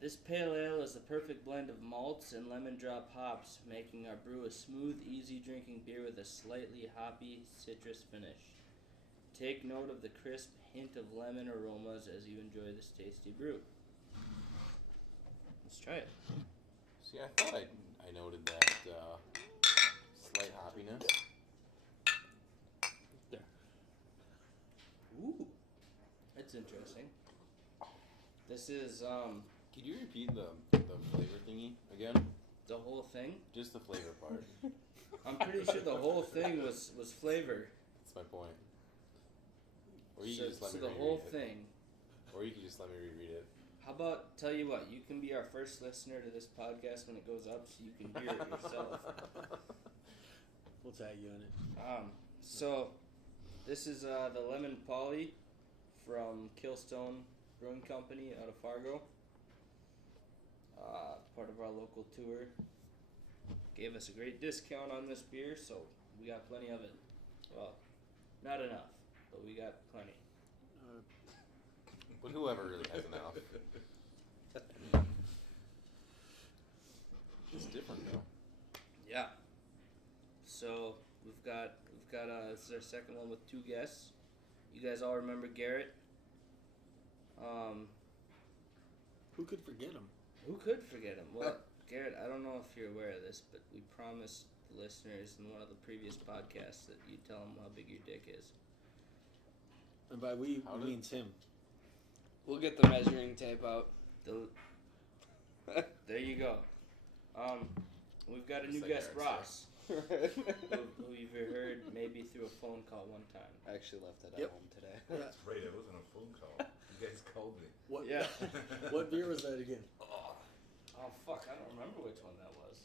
This pale ale is the perfect blend of malts and lemon drop hops, making our brew a smooth, easy drinking beer with a slightly hoppy citrus finish. Take note of the crisp hint of lemon aromas as you enjoy this tasty brew. Let's try it. See, I thought I noted that slight hoppiness. There. Ooh, that's interesting. This is Could you repeat the flavor thingy again? the whole thing. Just the flavor part. I'm pretty sure the whole thing was flavor. That's my point. Or you So, can just let so me the reread whole it. thing. Or you can just let me reread it. How about tell you what? You can be our first listener to this podcast when it goes up, so you can hear it yourself. We'll tag you in it. So this is the Lemon Polly from Killstone Brewing Company out of Fargo. Part of our local tour. Gave us a great discount on this beer, so we got plenty of it. Well, not enough, but we got plenty. But whoever really has enough. It's different though. Yeah. So we've got this is our second one with two guests. You guys all remember Garrett? Who could forget him? Who could forget him? Well, Garrett, I don't know if you're aware of this, but we promised the listeners in one of the previous podcasts that you tell them how big your dick is. And by we means him. We'll get the measuring tape out. There you go. We've got a Just new like guest, Garrett Ross, who you've heard maybe through a phone call one time. I actually left it at Yep. home today. Yeah. Right, it wasn't a phone call. You guys called me. What? Yeah. What beer was that again? Oh fuck! I don't remember which one that was.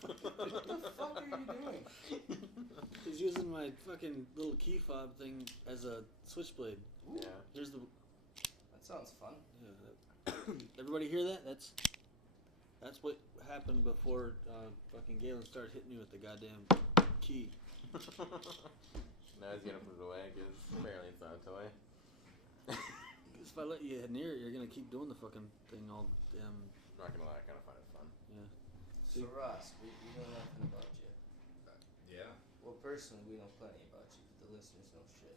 What the fuck are you doing? He's using my fucking little key fob thing as a switchblade. Ooh, Yeah. Here's the. that sounds fun. Yeah, everybody hear that? That's what happened before fucking Galen started hitting me with the goddamn key. Now he's gonna put it away because apparently it's not a toy. Because if I let you near it, you're gonna keep doing the fucking thing all damn. I'm not gonna lie, I kind of find it fun. Yeah. So Ross, we know nothing about you. Yeah. Well, personally, we know plenty about you, but the listeners know shit.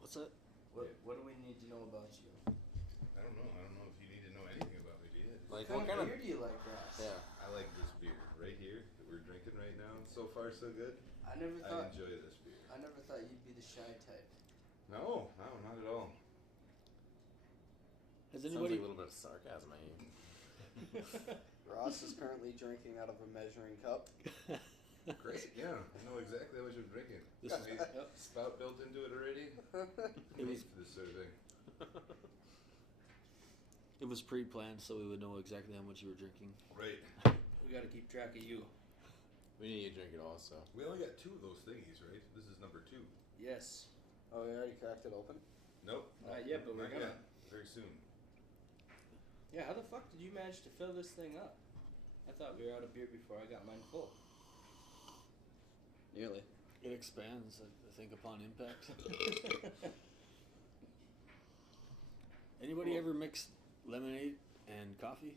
What's that? What do we need to know about you? I don't know. I don't know if you need to know anything about me, do you? Like What what kind of beer do you like, Ross? yeah? I like this beer right here that we're drinking right now. So far, so good. I never I thought enjoy this beer. I never thought you'd be the shy type. No, not at all. Has Sounds anybody? like a little bit of sarcasm. Ross is currently drinking out of a measuring cup. Great, yeah. I know exactly what you're drinking. This is- Nice spout built into it already. It was- For this sort of thing. It was pre-planned, so we would know exactly how much you were drinking. Right. We got to keep track of you. We need to drink it also. We only got two of those thingies, right? This is number 2. Yes. Oh, we already cracked it open? Nope. Not yet, but we're Not gonna. yet. Very soon. Yeah. How the fuck did you manage to fill this thing up? I thought we were out of beer before I got mine full. Nearly. It expands, I think, upon impact. Anybody ever mix lemonade and coffee?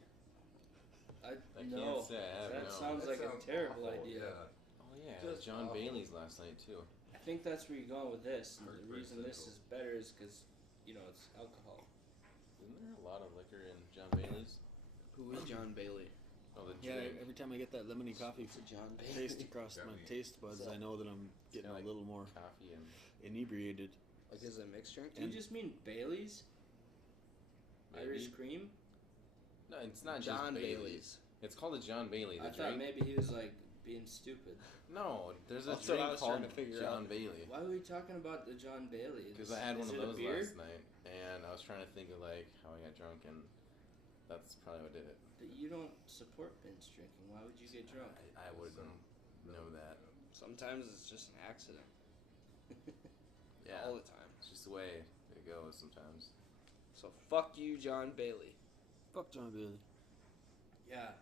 I can't no. say I have, That no. sounds That like sounds a terrible awful, idea. Yeah. Oh yeah, Just John awful. Bailey's last night too. I think that's where you're going with this. And the Very reason this simple. is better is because it's alcohol. Isn't there a lot of liquor in John Bailey's? Who is John Bailey? Oh, the Yeah, drink. every time I get that lemony coffee It's a John Bailey. taste across Got my me. taste buds, I know that I'm getting got a like little more coffee and inebriated. Like, is it a mixed drink? Do you just mean Bailey's? Irish maybe. cream? No, it's not John just Bailey's. It's called a John Bailey. The I thought drink. maybe he was like being stupid. No, there's a That's what I drink was called trying to figure John out. Bailey. Why were we talking about the John Bailey? Because I had one Is of it a those beer? last night, and I was trying to think of like how I got drunk, and that's probably what did it. But you don't support binge drinking. Why would you get drunk? I wouldn't know that. Sometimes it's just an accident. Yeah, All the time. it's just the way it goes sometimes. So fuck you, John Bailey. Fuck John Bailey. Yeah.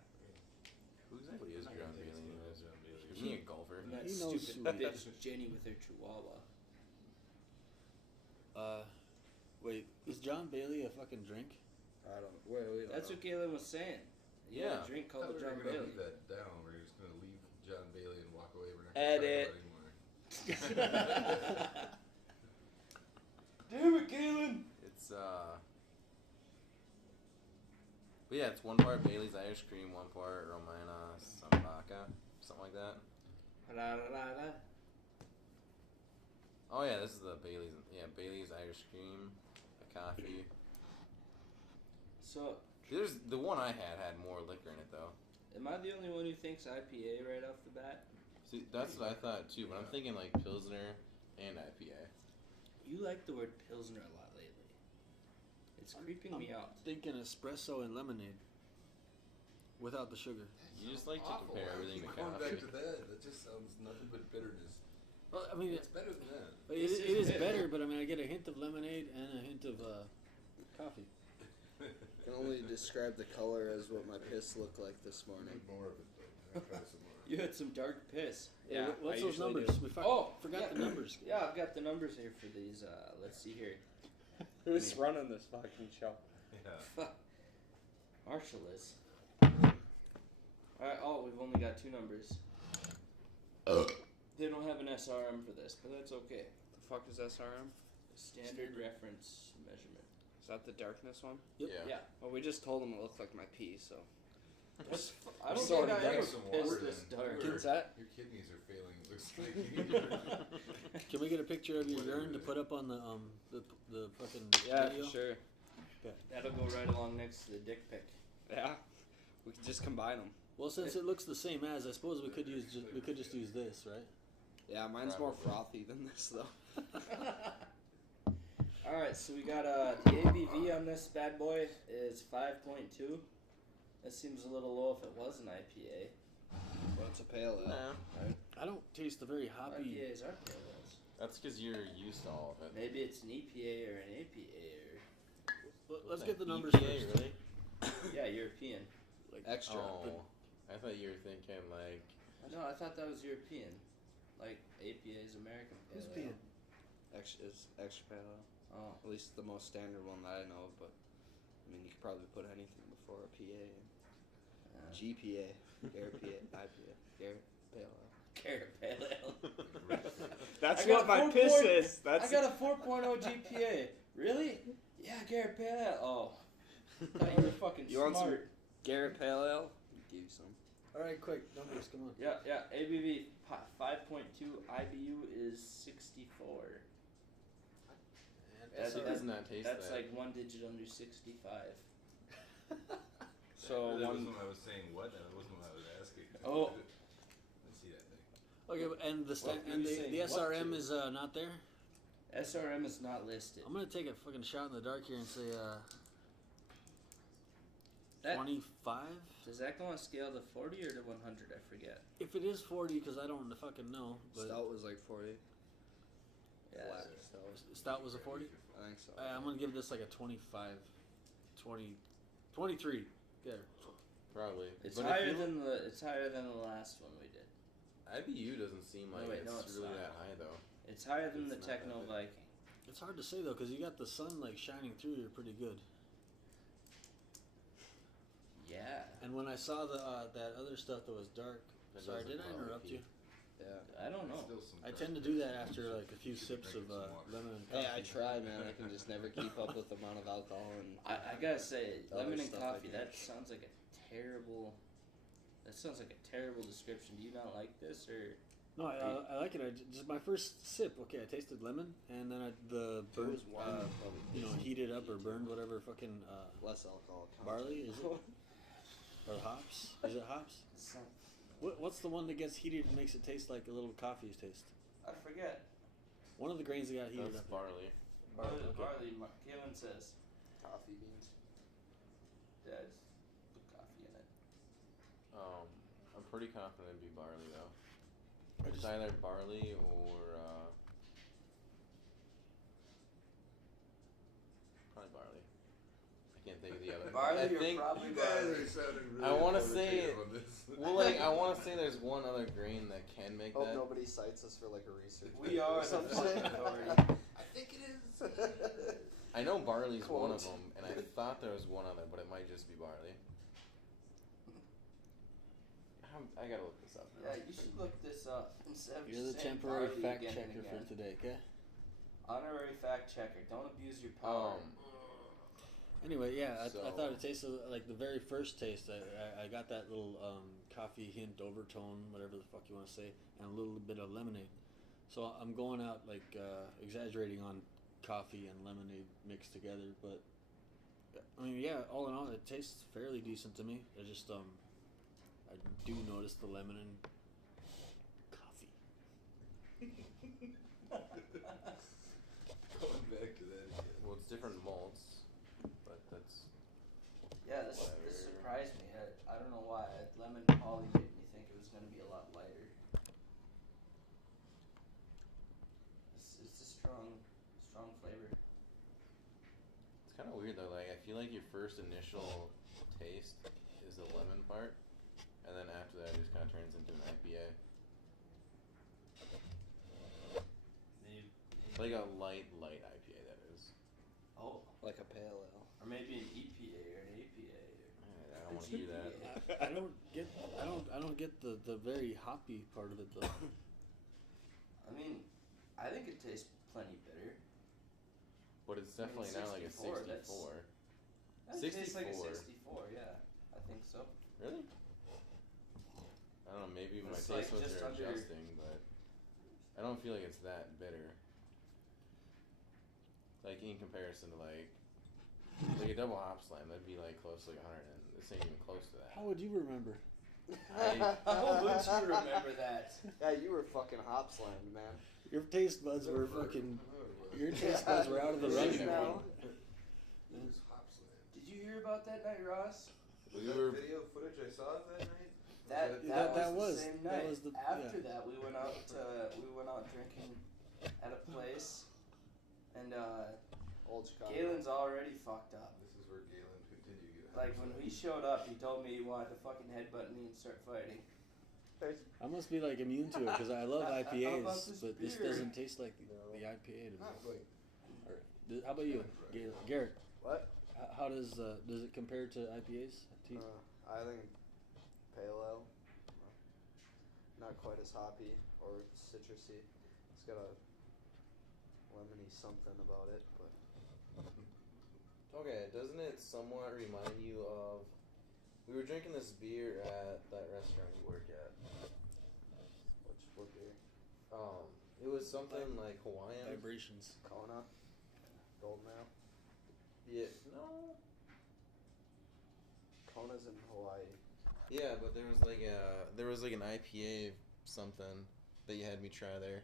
Who exactly is I John think Bailey? it's Anyways? John Bailey. Is he a golfer? And that He knows stupid who- bitch Jenny with her chihuahua. Wait, is John Bailey a fucking drink? I don't. Wait. That's what Galen was saying. You had Yeah. a drink I called thought the we were John gonna Bailey. leave that down. We're just gonna leave John Bailey and walk away. We're not Edit. gonna talk about it anymore. Damn it, Galen! It's But yeah, it's 1 part Bailey's Irish Cream, 1 part Romana Sambaca, something like that. Da-da-da-da. Oh yeah, this is the Bailey's Irish Cream, a coffee. So, There's the one I had more liquor in it though. am I the only one who thinks IPA right off the bat? See, that's what I thought too, but I'm thinking like Pilsner and IPA. You like the word Pilsner a lot lately. It's creeping me out. Thinking espresso and lemonade. Without the sugar. You just like to Awful. compare I everything to keep going coffee. back to that. That just sounds nothing but bitterness. Well, I mean, It's better than that. it This is is better, but I mean, I get a hint of lemonade and a hint of coffee. I can only describe the color as what my piss looked like this I morning. need more of it though. Try some more. You had some dark piss. Hey, Yeah, what's I those usually numbers? do. We forgot yeah. the numbers. Yeah, I've got the numbers here for these. Let's see here. Who's running this fucking show? Yeah. Marshall is. Alright, we've only got 2 numbers. They don't have an SRM for this, but that's okay. The fuck is SRM? Standard reference measurement. Is that the darkness one? Yep. Yeah. Yeah. Well, we just told him it looked like my pee, so. I don't Sorry, think I drink ever some pissed water this then. dark. What's that? Your kidneys are failing. It looks like you need to drink. Can we get a picture of your Whatever urine to it put up on the fucking Yeah, video? for sure. That'll go right along next to the dick pic. Yeah. We could just combine them. Well, since it looks the same as, I suppose we could just use this, right? Yeah, mine's more Probably. frothy than this, though. Alright, so we got the ABV on this bad boy is 5.2. That seems a little low if it was an IPA. But it's a pale ale. Nah, I don't taste the very hoppy. IPAs are pale ales. that's because you're used to all of it. Maybe it's an EPA or an APA Let's get the numbers EPA, first. really? or yeah, European. Extra. Oh, I thought you were thinking like. No, I thought that was European. Like APA is American pale Who's ale. peeing? Extra pale ale. Oh, At least the most standard one that I know of, but I mean, you could probably put anything before a PA. GPA, Garrett PA, IPA, Garrett Pale Ale. Carrot pale ale. That's I got what my 4 piss point- is. That's I got a 4.0 GPA. Really? Yeah, Garrett pale ale. Oh, thought you were fucking You want some- smart. Garrett Pale Ale. I'll give you some. All right, quick numbers. Come on. Yeah, ABV 5.2, IBU is 64. And That's- It does not taste That's that. like 1 digit under 65. So that one. wasn't what I was saying. What? That wasn't what I was asking. Oh. Let's see that thing. Okay, and the What were and you the saying? SRM What to? is not there. SRM is not listed. I'm gonna take a fucking shot in the dark here and say That- 25. Does that go on a scale to 40 or to 100? I forget. If it is 40, because I don't fucking know. But Stout was like 40. Yeah. Flat stout. Stout was a 40. I think so. I'm gonna give this like a 25, 20, 23. There. Probably. It's But higher if you than the last one we did. IBU doesn't seem like wait, it's, no, it's really not. that high though. It's higher than It's the not Techno that big. Viking. It's hard to say though, because you got the sun like shining through. You're pretty good. Yeah. And when I saw the that other stuff that was dark, That sorry, doesn't did I bother interrupt you. you? Yeah. I don't know. Still some I dark tend to do that taste. after like a few Should be sips of drinking some water. lemon and Hey, coffee. I try, man. I can just never keep up with the amount of alcohol and. I gotta say, The other lemon and stuff I coffee. drink. That sounds like a terrible. That sounds like a terrible description. Do you not like this or? No, I like it. Just my first sip. Okay, I tasted lemon, and then the It burnt, was one, probably. heated up or burned whatever fucking Less alcohol. barley is it? Or hops? Is it hops? It's not- What's the one that gets heated and makes it taste like a little coffee taste? I forget. One of the grains that got heated That's up. barley. Barley. okay. Barley. Kalen says. Coffee beans. Yeah, just put coffee in it. I'm pretty confident it'd be barley though. I It's just- either barley or probably barley. I can't think of the other. Barley I or think probably You guys barley. are sounding really I wanna say- authoritative on this. well, like I want to say there's one other grain that can make Hope that. nobody cites us for like a research. We are the Something. fucking authority. I think it is. I know barley's one of Quote. them, and I thought there was one other, but it might just be barley. I gotta look this up. Yeah, you should look this up instead of You're the just saying temporary barley fact again and checker for again. today, okay? Honorary fact checker. Don't abuse your power. Anyway, yeah, I So- thought it tasted like the very first taste. I got that little coffee hint overtone, whatever the fuck you want to say, and a little bit of lemonade. So I'm going out like exaggerating on coffee and lemonade mixed together, but I mean, yeah, all in all, it tastes fairly decent to me. I just I do notice the lemon and coffee. Going back to that again. Well, it's different malts, but that's Yeah, this Whatever. surprised me. I don't know why. Lemon poly made me think it was going to be a lot lighter. It's a strong flavor. it's kind of weird though. Like I feel like your first initial taste is the lemon part, and then after that, it just kind of turns into an IPA. Like a light IPA, that is. Oh, Like a pale ale. or maybe an EPA or an APA. I don't want to hear that. I don't get the very hoppy part of it though. I mean, I think it tastes plenty bitter. But it's I mean, definitely not like a 64, 64. That tastes like a 64. 64, yeah. I think so. Really? I don't know, maybe my It's taste like buds just are under- adjusting, but I don't feel like it's that bitter. Like in comparison to like a double hop slam, that'd be like close to like 100, and this ain't even close to that. How would you remember? How would you remember that? Yeah, you were fucking hop slammed, man. Your taste buds were fucking. Your taste buds were out of the Yeah. running. Now. It was hop slam. Did you hear about that night, Ross? Was We that were- video footage I saw that night? That was was- the same that night. was the- After yeah. that, we went out drinking at a place, and Old Chicago. Galen's already fucked up. This is where Galen continued to get Like when we showed up, he told me he wanted to fucking headbutt me and start fighting. I must be like immune to it because I love How about IPAs, this but this beer? doesn't taste like the IPA to me. Not like How about you, Garrett? What? How does it compare to IPAs? To you? I think pale ale. Not quite as hoppy or citrusy. It's got a lemony something about it, but Okay, doesn't it somewhat remind you of? We were drinking this beer at that restaurant you work at. what beer? It was something like Hawaiian. Vibrations. Kona? Golden ale? Yeah, no. Kona's in Hawaii. Yeah, but there was like an IPA something that you had me try there.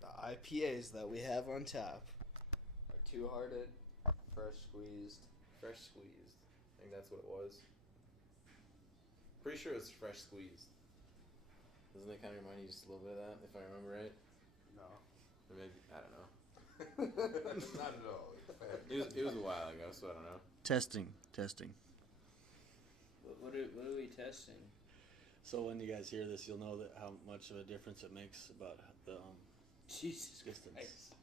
The IPAs that we have on tap are Two Hearted, Fresh Squeezed. Fresh squeezed. I think that's what it was. Pretty sure it was fresh squeezed. Doesn't it kind of remind you just a little bit of that, if I remember right? No. Or maybe I don't know. not at all. It was a while ago, so I don't know. Testing. What are we testing? So when you guys hear this, you'll know that how much of a difference it makes about the Jesus distance. Christ.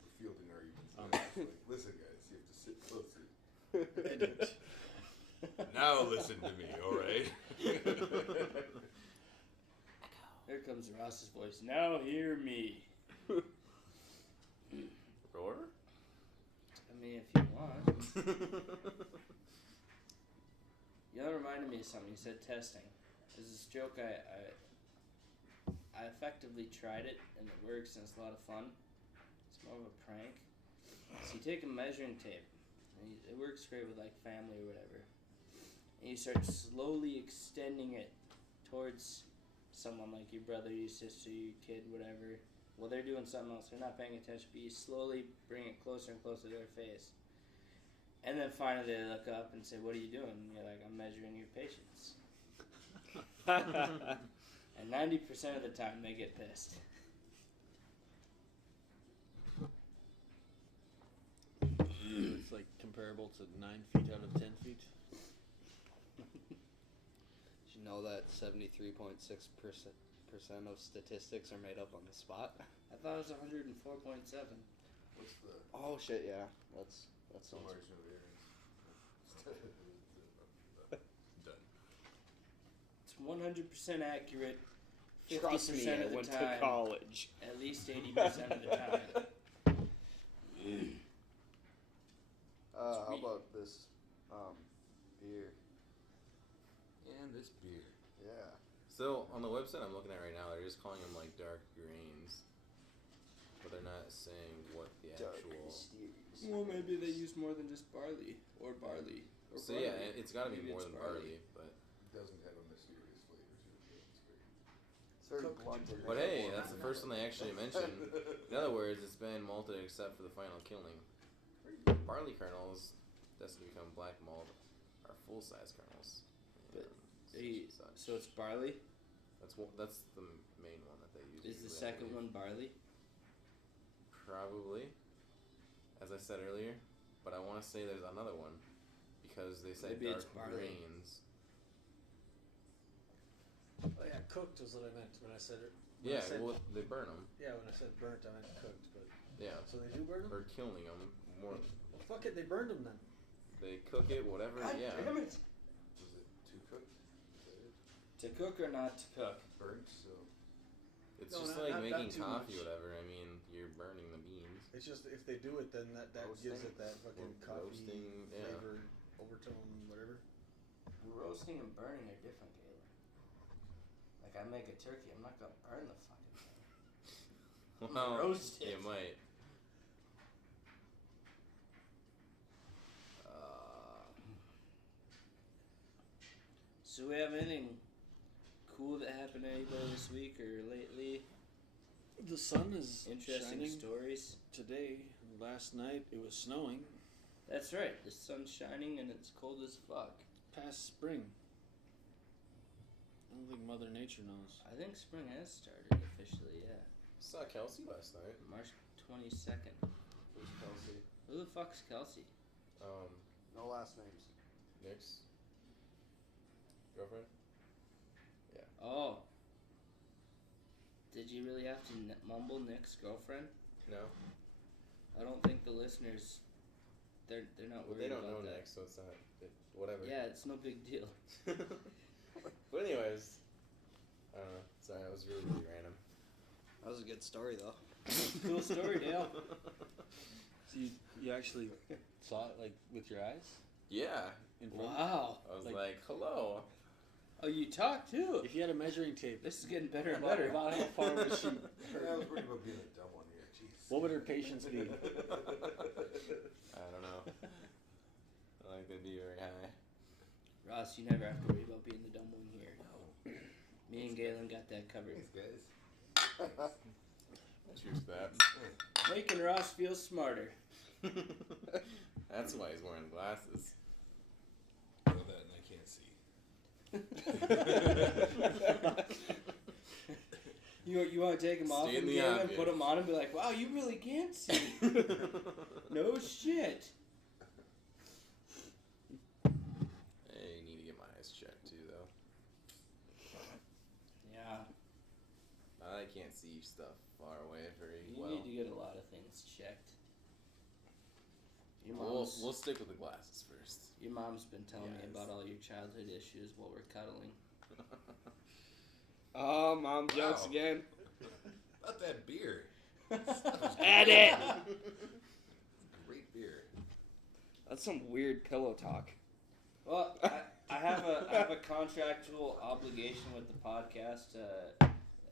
We're fielding arguments. Um, now. It's like, listen, guys, you have to sit closer. I don't. Now listen to me, all right? Here comes Ross's voice. Now hear me. Roar? I mean, if you want. You know, it reminded me of something. You said testing. There's this joke I effectively tried it, and it works, and it's a lot of fun. It's more of a prank. So you take a measuring tape. And it works great with, like, family or whatever. And you start slowly extending it towards someone, like your brother, your sister, your kid, whatever. Well, they're doing something else. They're not paying attention, but you slowly bring it closer and closer to their face. And then finally they look up and say, "What are you doing?" And you're like, "I'm measuring your patience." And 90% of the time they get pissed. It's like comparable to 9 feet out of 10 feet. Did you know that 73.6% of statistics are made up on the spot? I thought it was 104.7. What's the Oh shit, yeah. That's sounds. margin of error? Done. It's 100% accurate. 50% Trust me, I of the went time. to college. At least 80% of the time. How Sweet. about this beer? And this beer. Yeah. So on the website I'm looking at right now, they're just calling them like dark grains, but they're not saying what the Dark actual. mysterious. Well, maybe they use more than just barley or barley. Or So barley. yeah, it's got to be Maybe more it's than barley, but. It doesn't have a mysterious flavor to it. Though. It's very. It's very blunt. But hey, that's the first one they actually mentioned. In other words, it's been malted except for the final killing. Barley kernels, destined to become black malt, are full-size kernels. But And such. So it's barley. That's the main one that they use. Is the usually, I second believe. one barley? Probably, as I said earlier, but I want to say there's another one because they said Maybe dark it's barley. grains. Oh yeah, cooked was what I meant when I said it. When Yeah, I said, well, they burn them. yeah, when I said burnt, I meant cooked. But Yeah, so they do burn them. or killing them. More, Well, fuck it, they burned them then. they cook it, whatever. God Yeah. damn it! Was it too cooked? Is that it? To cook or not to cook? Burnt, so. It's No, just not- like not making too coffee, much. whatever. I mean, you're burning the beans. It's just if they do it, then that gives Roasting? it that fucking Or coffee roasting, yeah. flavor, overtone, whatever. Roasting and burning are different, Galen. Like I make a turkey, I'm not gonna burn the fucking thing. Well, roast it. you might. So we have anything cool that happened to anybody this week or lately? The sun is Interesting shining stories. today. Last night it was snowing. That's right. The sun's shining and it's cold as fuck. Past spring. I don't think Mother Nature knows. I think spring has started officially. Yeah, Saw Kelsey last night. March 22nd. Who's Kelsey? Who the fuck's Kelsey? No last names. Nick's girlfriend. Oh. Did you really have to mumble Nick's girlfriend? No, I don't think the listeners. They're not well, worried they don't about know that. Nick, so it's not. Whatever. Yeah, it's no big deal. But anyways, I don't know. Sorry, that was really, really random. That was a good story though. Cool story, Dale. So you actually saw it like with your eyes Yeah, in front. Wow. I was Like- like, hello. Oh, you talk too. If you had a measuring tape, This is getting better and about, better. about how far was she? Yeah, I was worried about being a dumb one here. Jeez. What would her patience be? I don't know. I like to be very high. Ross, you never have to worry about being the dumb one here. Me and Galen got that covered. Thanks, guys. Cheers to that. Making Ross feel smarter. That's why he's wearing glasses. I know that and I can't see. You want to take him off State and the Galen, obvious. put him on and be like, wow, you really can't see. No shit. Hey, you need to get my eyes checked too, though. Yeah, I can't see stuff far away very you well. need to get a lot of things checked. Your We'll mom's, stick with the glasses first. your mom's been telling me Yes. about all your childhood issues while we're cuddling. Oh, mom jokes Wow. again. About that beer. Edit. Great beer. That's some weird pillow talk. Well, I have a contractual obligation with the podcast to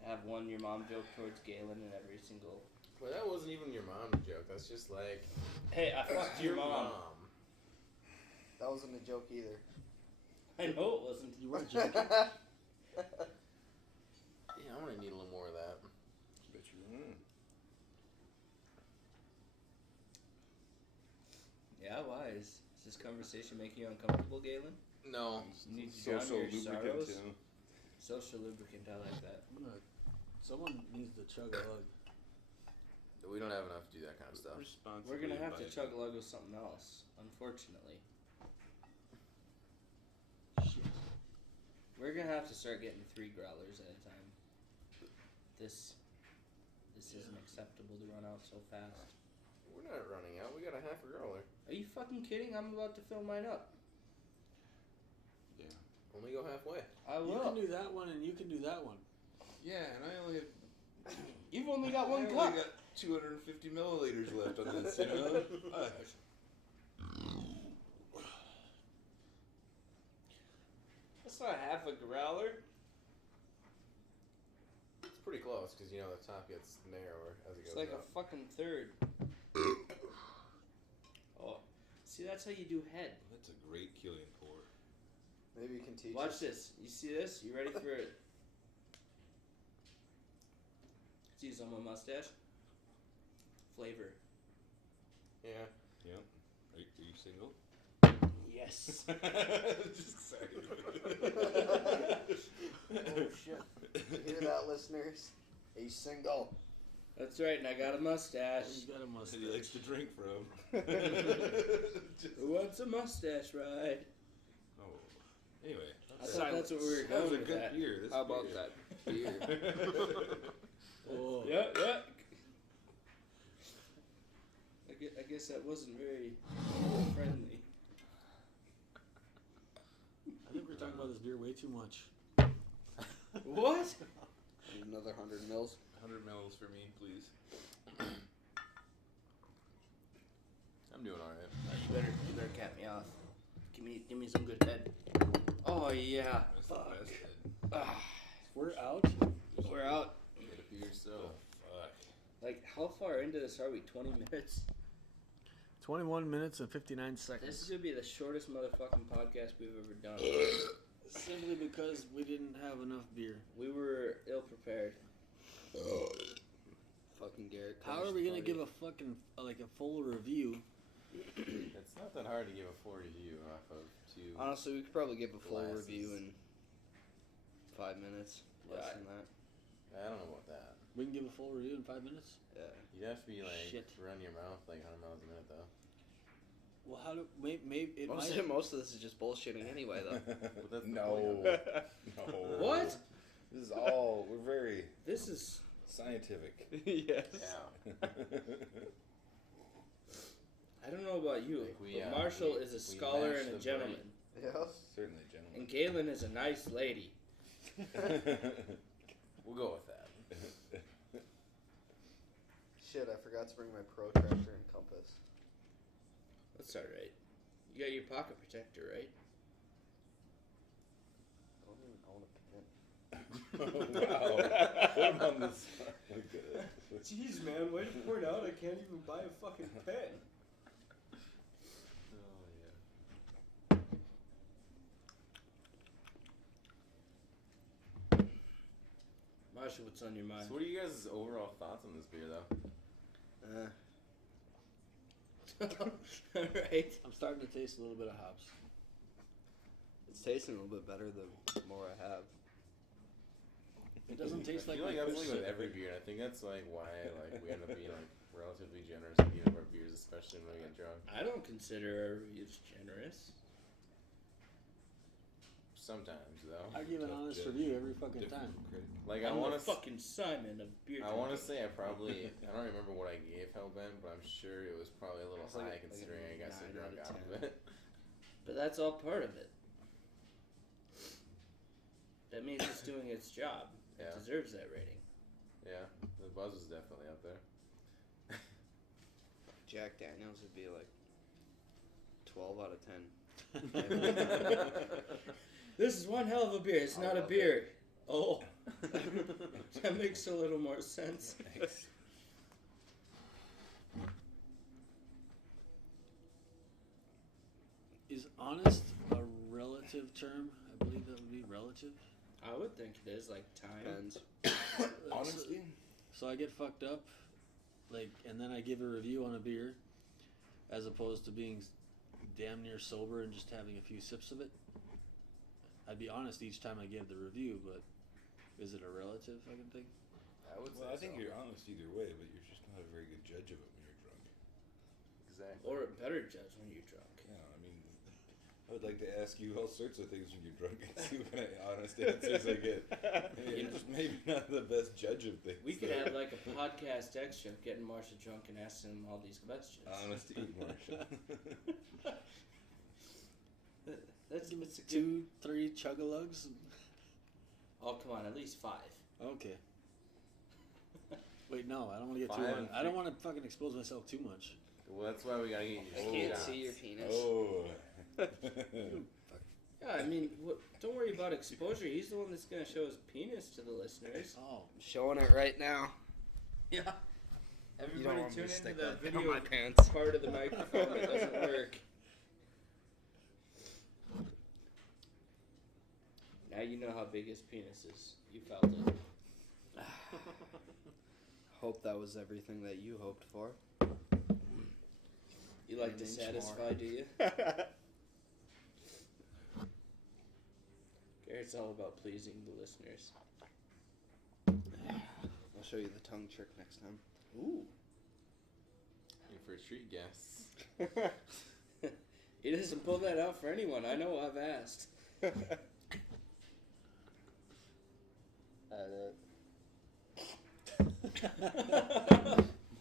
have one your mom joke towards Galen in every single. But that wasn't even your mom's joke. That's just like Hey, I fucked your mom. That wasn't a joke either. I know it wasn't. You were joking. Yeah, I'm gonna need a little more of that. Bet you. Yeah, why is this conversation making you uncomfortable, Galen? No. You need to drown Social your lubricant, sorrows? too. Social lubricant, I like that. Someone needs to chug a lug. We don't have enough to do that kind of stuff. We're gonna have to chug a lug with something else, unfortunately. Shit. We're gonna have to start getting 3 growlers at a time. This isn't acceptable to run out so fast. We're Are you fucking kidding? I'm about to fill mine up. Yeah. Only go halfway. I You will. can do that one, and you can do that one. Yeah, and I only have. You've only got I one only cup. got 250 milliliters left on this, you know? That's not half a growler. It's pretty close because you know the top gets narrower as it It's goes like up. a fucking third. Oh, see, that's how you do head. That's a great Killian pour. Maybe you can teach Watch us. this. You see this? You ready for it? See this on my mustache? Flavor. Yeah. Yeah. Are you single? Yes. Just saying. Oh shit! You hear that, listeners? He's single. That's right, and I got a mustache. You got a That mustache. he likes to drink from. Who wants a mustache ride? Oh. Anyway. I thought that's what we were That going was a with good that. beer. This How about beer. that beer? Oh. Yeah, yeah. I guess that wasn't very friendly. I think we're talking about this beer way too much. What? Another 100 mils. 100 mils for me, please. I'm doing alright. You better cap me off. Give me some good head. Oh yeah. That's the best head. Ah, We're out. we're out. It appears so. Fuck. Like, how far into this are we? 20 minutes? 21 minutes and 59 This is seconds. gonna be the shortest motherfucking podcast we've ever done. Simply because we didn't have enough beer. We were ill prepared. Fucking Garrett. How are we gonna give a fucking like a full review? It's not that hard to give a full review off of two. Honestly, we could probably give a full Glasses. review in 5 minutes. Less Yeah. than that. I don't know about that. We can give a full review in 5 minutes. Yeah. You'd have to be like Shit. run your mouth like 100 miles a minute though. Well, how do maybe it might. Most of this is just bullshitting anyway, though. But that's the No. point of it. No. What? This is all. We're very This is. scientific. Yes. Yeah. I don't know about you, Like we, but Marshall is a we scholar match and a the gentleman. Yeah. Certainly, gentlemen. And Galen is a nice lady. We'll go with that. Shit, I forgot to bring my protractor and compass. That's alright. You got your pocket protector, right? I don't even own a pen. Wow. Put him on this. Look at it. Jeez, man, way to point out I can't even buy a fucking pen. Oh yeah. Marshall, what's on your mind? So what are you guys' overall thoughts on this beer though? Alright. I'm starting to taste a little bit of hops. It's tasting a little bit better the more I have. It doesn't taste I like feel like my that's first like with sip. every beer, and I think that's like why like we end up being like relatively generous with each of our beers, especially when we get drunk. I don't consider our reviews generous. Sometimes though. I give an Tough honest judge. review every fucking Different time. critic. Like I'm I want the to. fucking Simon of beer I want to drinking. say I don't remember what I gave Hellbent, but I'm sure it was probably a little It's like high a- like a considering I got so 9 drunk out of out of 10. it. But that's all part of it. That means it's doing its job. It Yeah. deserves that rating. Yeah, the buzz was definitely up there. Jack Daniels would be like 12 out of 10. This is one hell of a beer. It's I not a love beer. Oh. That makes a little more sense. Thanks. Is honest a relative term? I believe that would be relative. I would think it is, like time. Depends. Honestly, So I get fucked up, like, and then I give a review on a beer, as opposed to being damn near sober and just having a few sips of it. I'd be honest each time I give the review, but is it a relative fucking thing? I would well, say I think so. you're honest either way, but you're just not a very good judge of it when you're drunk. Exactly. Or a better judge when you're drunk. Yeah, I mean, I would like to ask you all sorts of things when you're drunk and see what kind of honest answers I get. Hey, I'm just maybe not the best judge of things. We could though. have like a podcast extra of getting Marsha drunk and asking him all these questions. Honesty, Marsha. That's it's a good. 2, 3 chug-a-lugs. Oh come on, at least 5. Okay. Wait, no, I don't want to get too. Fine. I don't want to fucking expose myself too much. Well, that's why we gotta get I you. can't shots. see your penis. Oh. Yeah, I mean, don't worry about exposure. He's the one that's gonna show his penis to the listeners. Oh, I'm showing it right now. Yeah. You don't Everybody want me tune to stick into the that thing video on my pants. part of the microphone that doesn't work. Now you know how big his penis is. You felt it. Hope that was everything that you hoped for. You like An to inch satisfy, more. do you? Garrett's all about pleasing the listeners. I'll show you the tongue trick next time. Ooh. Looking for a treat, guess. He doesn't pull that out for anyone. I know I've asked.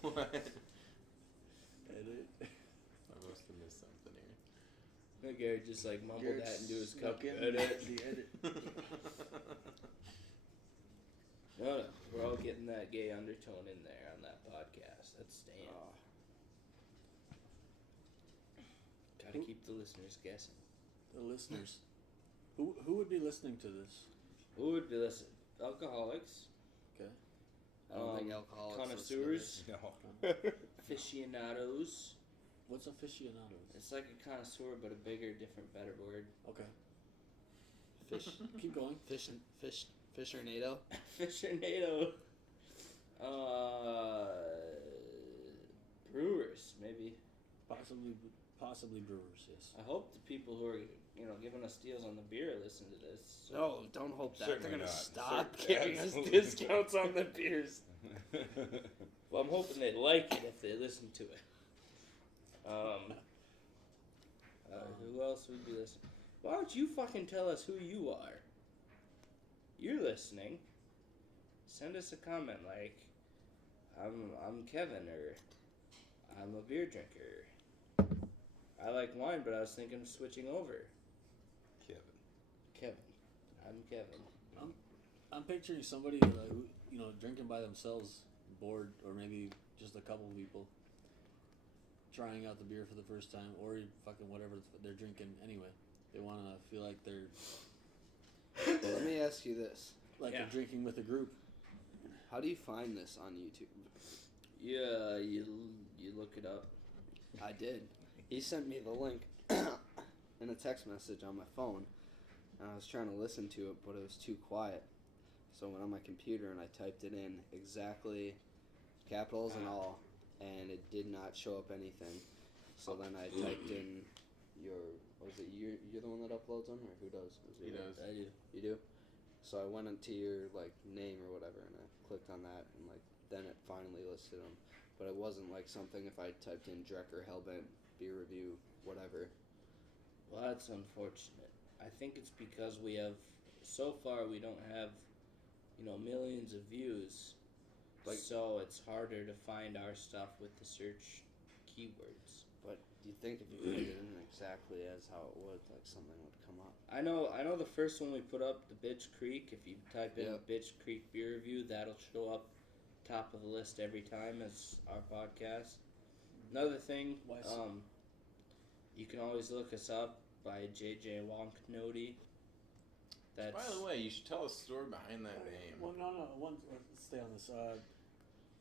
What? edit. I must have missed something here. Garrett just like mumbled that into his cup. Look in Edit. the edit. No, we're all getting that gay undertone in there on that podcast. That's staying. Gotta keep the listeners guessing. The listeners. Who would be listening to this? Who would be listening? Alcoholics. Okay. I don't think alcoholics Connoisseurs. No. Aficionados. What's aficionados? It's like a connoisseur, but a bigger, different, better word. Okay. Fish, Keep going. Fishernado. Aficionado. Brewers, maybe. Possibly brewers. Yes. I hope the people who are, giving us deals on the beer listen to this. So. No, don't hope that. Certainly They're gonna not. stop Certainly- giving us absolutely. discounts on the beers. Well, I'm hoping they like it if they listen to it. Who else would be listening? Why don't you fucking tell us who you are? You're listening. Send us a comment like, I'm Kevin, or I'm a beer drinker. I like wine, but I was thinking of switching over. Kevin. I'm Kevin. I'm picturing somebody who, drinking by themselves, bored, or maybe just a couple people trying out the beer for the first time, or fucking whatever they're drinking anyway. They want to feel like they're Let me ask you this: they're drinking with a group. how do you find this on YouTube? Yeah, you look it up. I did. He sent me the link in a text message on my phone, and I was trying to listen to it, but it was too quiet. So I went on my computer and I typed it in exactly, capitals and all, and it did not show up anything. So then I typed in you're the one that uploads them, or who does? He does. I do. You do? So I went into your name or whatever, and I clicked on that, and then it finally listed them. But it wasn't something if I typed in Drecker, Hellbent, beer review, whatever. Well, that's unfortunate. I think it's because so far we don't have, millions of views. So it's harder to find our stuff with the search keywords. But do you think if you put it in exactly as how it would, something would come up? I know the first one we put up, the Bitch Creek, if you type in Yep. Bitch Creek beer review, that'll show up top of the list every time as our podcast. Another thing, Why so? you can always look us up by JJ Wonkt'Nodi. That's By the way, you should tell a story behind that name. Well, no. Let's stay on this.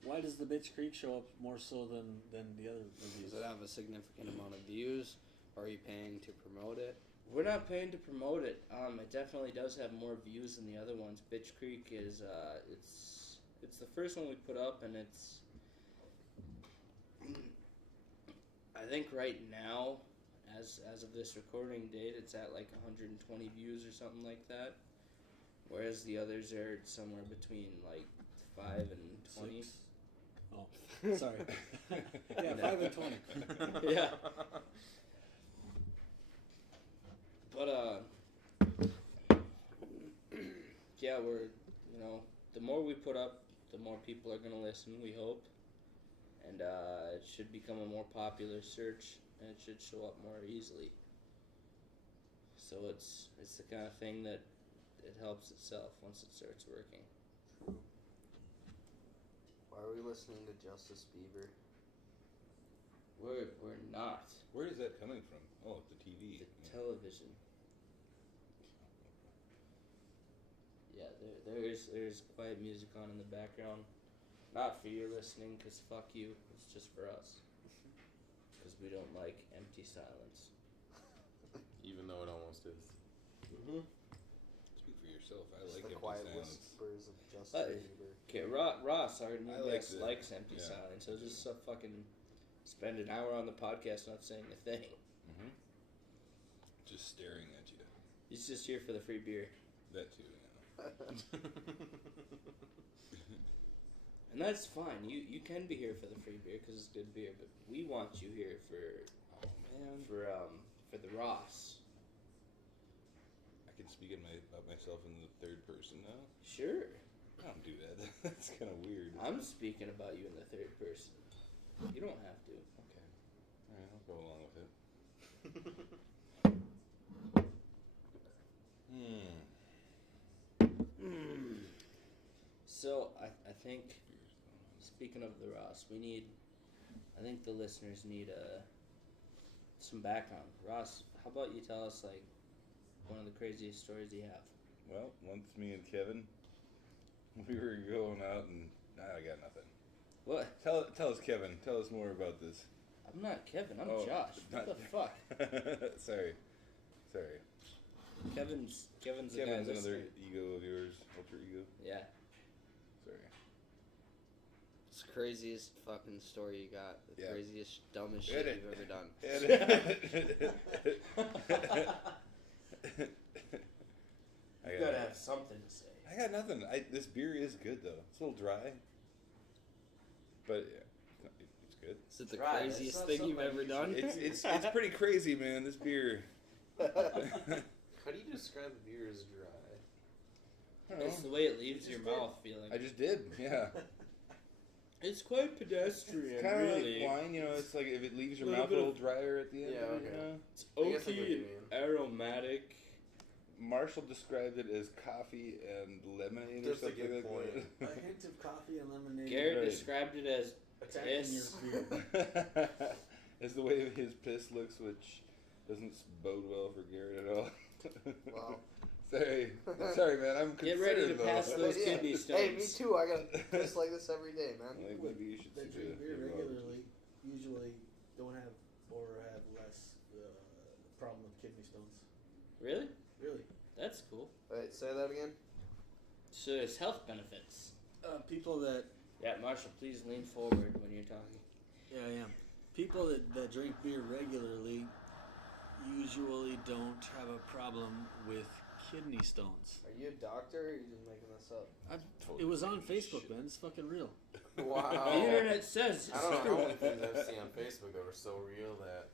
Why does the Bitch Creek show up more so than the other reviews? Does it have a significant amount of views? Or are you paying to promote it? We're not paying to promote it. It definitely does have more views than the other ones. Bitch Creek is it's the first one we put up, and it's I think right now, as of this recording date, it's at 120 views or something like that. Whereas the others are somewhere between 5 and 20. 6. Oh, sorry. Yeah, 5 and 20. Yeah. But yeah, we're the more we put up, the more people are gonna listen. We hope, and it should become a more popular search, and it should show up more easily. So it's the kind of thing that it helps itself once it starts working. Why are we listening to Justice Bieber? We're not. Where is that coming from? Oh, the TV. The television. Yeah, there's quiet music on in the background. Not for your listening, because fuck you. It's just for us. Because we don't like empty silence. Even though it almost is. Mm-hmm. Speak for yourself. I Just like the empty quiet silence. whispers of Justice Bieber. Okay, Ross, our new I like guest, the- likes empty yeah. silence. So just fucking spend an hour on the podcast not saying a thing. Mm-hmm. Just staring at you. He's just here for the free beer. That too, And that's fine. You can be here for the free beer because it's good beer, but we want you here for the Ross. I can speak about myself in the third person now. Sure. I don't do that. That's kind of weird. I'm speaking about you in the third person. You don't have to. Okay. Alright, I'll go along with it. So I think, speaking of the Ross, I think the listeners need some background. Ross, how about you tell us like one of the craziest stories you have? Well, once me and Kevin, we were going out and I got nothing. What? Tell us, Kevin. Tell us more about this. I'm not Kevin. I'm Oh, Josh. What not- the fuck? Sorry. Kevin's the guy Kevin's another listening. ego of yours, alter ego. Yeah. Sorry. It's the craziest fucking story you got. The Yeah. craziest, dumbest shit Edit. you've ever done. You gotta have something to say. I got nothing. This beer is good though. It's a little dry, but yeah, it's good. Is it the Right, craziest it's not thing you've something ever done? It's pretty crazy, man. This beer. How do you describe the beer as dry? I don't It's know. the way it leaves your mouth feeling. I just did. Yeah. It's quite pedestrian, Kind of really. like wine, it's like if it leaves your Little mouth a bit little of- drier at the end. Yeah, okay. It's I guess I get what you oaky, mean. aromatic. Marshall described it as coffee and lemonade That's or a something good like point. A hint of coffee and lemonade. Garrett Right. described it as attacking your piss. beer. that. It's the way his piss looks, which doesn't bode well for Garrett at all. Wow. Sorry, man. I'm Get concerned, ready to though. pass those Yeah. kidney stones. Hey, me too. I got piss like this every day, man. Like, maybe you should That see drink the- beer the log. regularly usually don't have or have less problem with kidney stones. Really? Really? That's cool. Wait, say that again. So there's health benefits. People that Yeah, Marshall, please lean forward when you're talking. yeah, I am. People that drink beer regularly usually don't have a problem with kidney stones. Are you a doctor or are you just making this up? It was on Facebook, man. It's fucking real. Wow. The internet says I it's don't know how true. many things I've seen on Facebook that were so real that.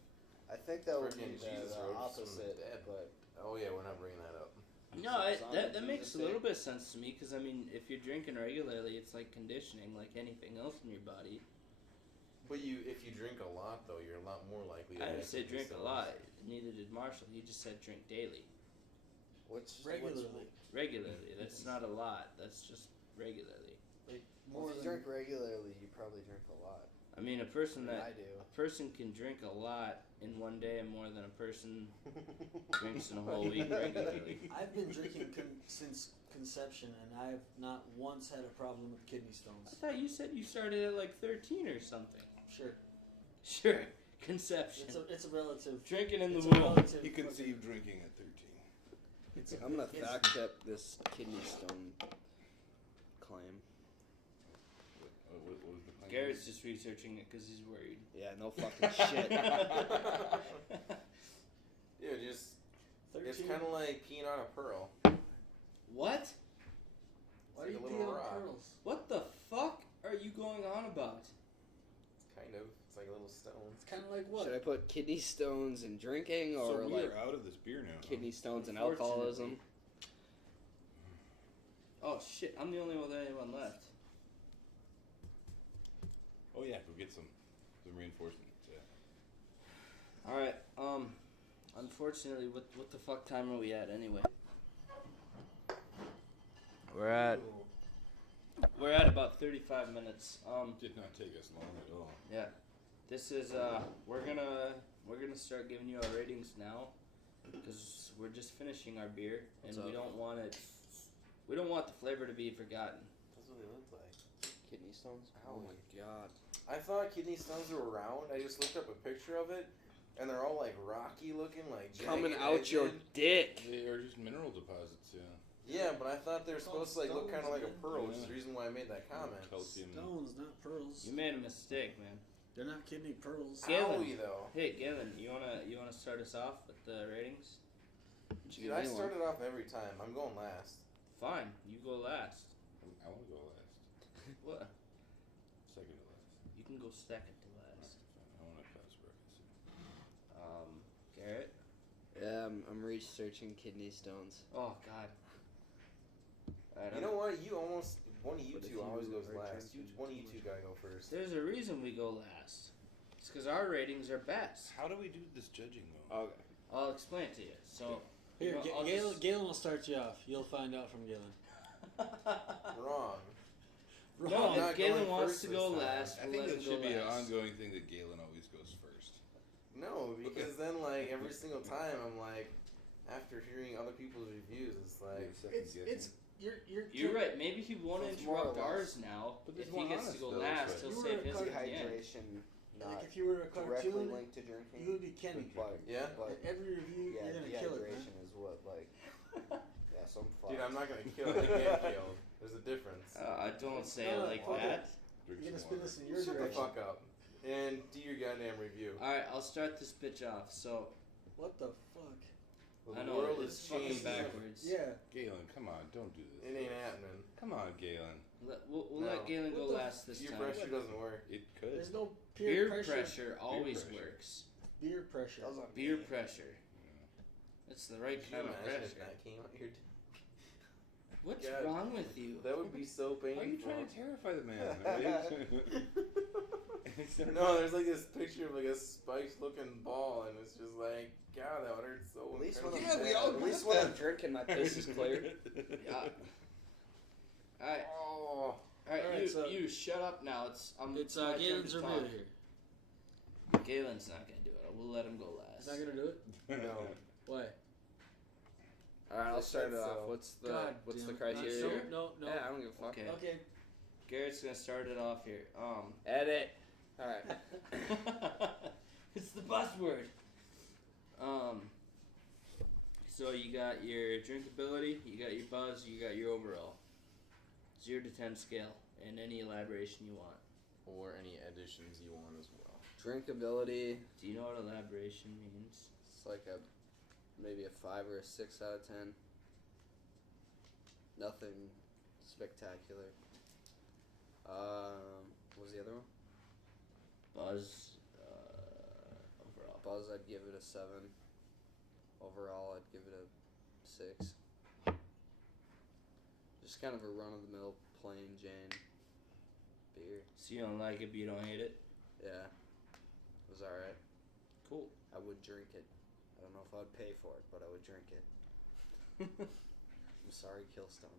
I think that would be Freaking the Jesus wrote opposite, some dead. but Oh yeah, we're not bringing that up. No, Zombie that makes Jesus a little say. bit of sense to me because I mean, if you're drinking regularly, it's like conditioning, like anything else in your body. But if you drink a lot though, you're a lot more likely to. I didn't have say kidney drink a stones. lot. Neither did Marshall. He just said drink daily. Regularly. Regularly. That's not a lot. That's just regularly. Well, if you drink regularly, you probably drink a lot. I mean, a person I that do. a person can drink a lot in one day more than a person drinks in a whole week regularly. I've been drinking since conception, and I've not once had a problem with kidney stones. I thought you said you started at like 13 or something. Sure, Sure, conception. it's a relative. Drinking in the It's a womb. relative He fucking- conceived drinking at 13. It's a- I'm gonna it's- fact check this kidney stone claim. What was the plan? Garrett's just researching it because he's worried. Yeah, no fucking shit. Yeah, just 13. it's kind of like peeing on a pearl. What? Why It's do you like a pee little on rock. pearls? What the fuck are you going on about? Kind of. It's like a little stones. It's kind of like what? Should I put kidney stones in drinking So or we like are out of this beer now. kidney stones and Unfortunately. alcoholism? Oh shit! I'm the only one with anyone left. Oh yeah, go get some reinforcements. Yeah. All right. Unfortunately, what the fuck time are we at anyway? We're at about 35 minutes. Did not take us long at all. Yeah. This is we're gonna start giving you our ratings now, because we're just finishing our beer and What's we up? don't want it. We don't want the flavor to be forgotten. That's what they look like. Kidney stones? Ow. Oh my god. I thought kidney stones were round. I just looked up a picture of it, and they're all like rocky looking, like Coming jagged out your edged. dick. They are just mineral deposits. Yeah. Yeah, but I thought they were supposed to like look kind of like a Stones, pearl, which is man. the reason why I made that comment. Calcium. Stones, not pearls. You made a mistake, man. They're not kidney pearls. Galen. Owie, though. Hey, Galen, you wanna start us off with the ratings? Dude, I started off every time. I'm going last. Fine, you go last. I want to go last. What? Second to last. You can go second to last. I want to pass Bracken. Garrett. Yeah, I'm researching kidney stones. Oh God. Alright, You know what? One of you But if two always you goes are last. drinking One of you too two gotta go first. There's a reason we go last. It's because our ratings are best. How do we do this judging though? Okay. I'll explain it to you. So. Here, you know, I'll Galen, just- Galen will start you off. You'll find out from Galen. Wrong. No, I'm if not Galen going wants first to this go time. last, I we'll think let that him should go be an last. ongoing thing that Galen always goes first. No, because then like every single time I'm like, after hearing other people's reviews, it's like You're right. Maybe he won't So it's more interrupt or ours now. But If it's he more gets to honest, go though, last, so- he'll You save were his a at the end. Dehydration, not Like if you were a directly cartoon, linked to drinking. you would be Kenny. But Yeah? but Every review, yeah, you're gonna kill it, man. dehydration is what like. Yeah, so I'm fucked. dude, I'm not gonna kill it. I get killed. There's a difference. I don't say it No, like fuck that. Drink You're gonna some spin water. this in your Shut the direction. fuck up and do your goddamn review. All right, I'll start this bitch off. So What the fuck? The I know world it's is fucking changing. backwards. Yeah. Galen, come on, don't do this. It ain't happening. Come on, Galen. We'll No. let Galen go What the last this Peer time. pressure doesn't work. It could. There's no Beer peer pressure always pressure. works. Beer pressure. Doesn't Beer me. pressure. It's the right Could you kind of imagine if pressure. that came out your What's God. wrong with you? That would be so painful. Why are you trying to terrify the man? Right? No, there's like this picture of like a spiked looking ball, and it's just like, God, that would hurt so At least when incredibly I'm, bad. at least when I'm drinking, my piss is clear. Yeah. All right, Oh, Alright, so- you shut up now. It's It's my turn Galen's to review talk. here. Galen's not gonna do it. We'll let him go last. He's not gonna do it. no. Why? All right, I'll They start it said off. so. What's the God what's the damn it. criteria? Sure? No. Yeah, I don't give a fuck. Okay. Okay. Garrett's gonna start it off here. Edit. All right. It's the buzzword. So you got your drinkability, you got your buzz, you got your overall. 0 to 10 scale, and any elaboration you want. Or any additions you want as well. Drinkability. Do you know what elaboration means? It's like maybe a 5 or a 6 out of 10. Nothing spectacular. What was the other one? Buzz, overall. Buzz, I'd give it a 7. Overall, I'd give it a 6. Just kind of a run-of-the-mill, plain Jane beer. So you don't like it, but you don't hate it? Yeah, it was alright. Cool. I would drink it. I don't know if I'd pay for it, but I would drink it. I'm sorry, Killstone.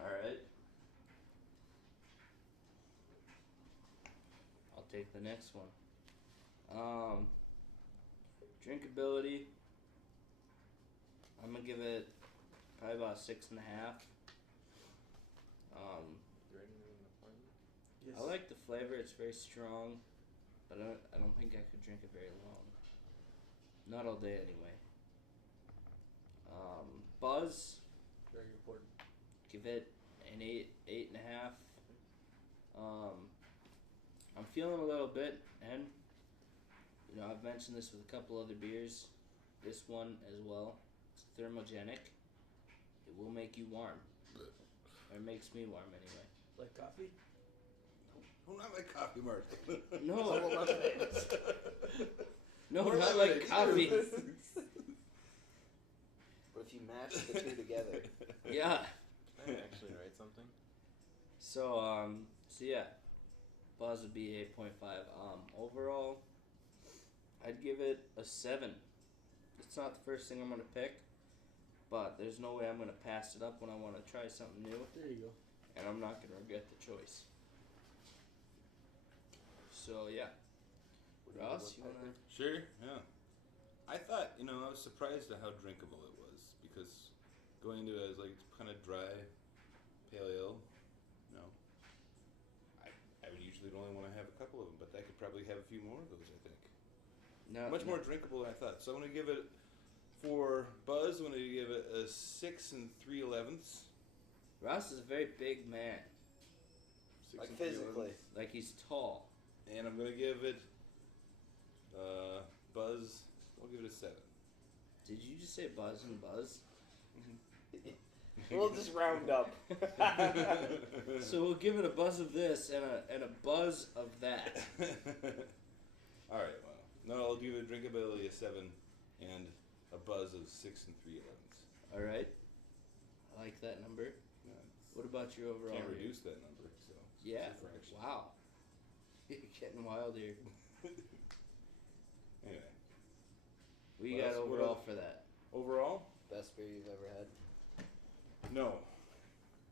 Alright. I'll take the next one. Drinkability. I'm gonna give it probably about 6.5. Yes. I like the flavor. It's very strong, but I don't think I could drink it very long. Not all day anyway. Buzz. Very important. Give it an 8.5. I'm feeling a little bit, and I've mentioned this with a couple other beers. This one as well. It's thermogenic. It will make you warm. Or it makes me warm anyway. Like coffee? Oh, not like coffee, Marshall. No. Double lemonade. No, More not lemonade. like coffee. But if you mash the two together, Yeah. Can I actually write something? So yeah, Buzz would be 8.5. Overall, I'd give it a 7. It's not the first thing I'm gonna pick, but there's no way I'm gonna pass it up when I want to try something new, There you go. and I'm not gonna regret the choice. So yeah, Ross, you wanna? Sure, yeah. I thought, I was surprised at how drinkable it was because going into it, I was like, it's kind of dry, pale ale. I would usually only want to have a couple of them, but I could probably have a few more of those, I think. No, Much more drinkable than I thought. So I'm going to give it, for Buzz, I'm going to give it a 6 3/11. Ross is a very big man. 6 like 3/11. physically. Like he's tall. And I'm going to give it, Buzz, I'll give it a 7. Did you just say Buzz and Buzz? We'll just round up. So we'll give it a buzz of this and a buzz of that. All right, well, no, I'll give it drinkability a 7 and a buzz of 6 3/11. All right. I like that number. Yeah, What about your overall? can't here? reduce that number, so. Yeah. It's a fraction. Wow. You're getting wild here. Anyway, What you What got else? What overall else? for that? overall, Best beer you've ever had. no.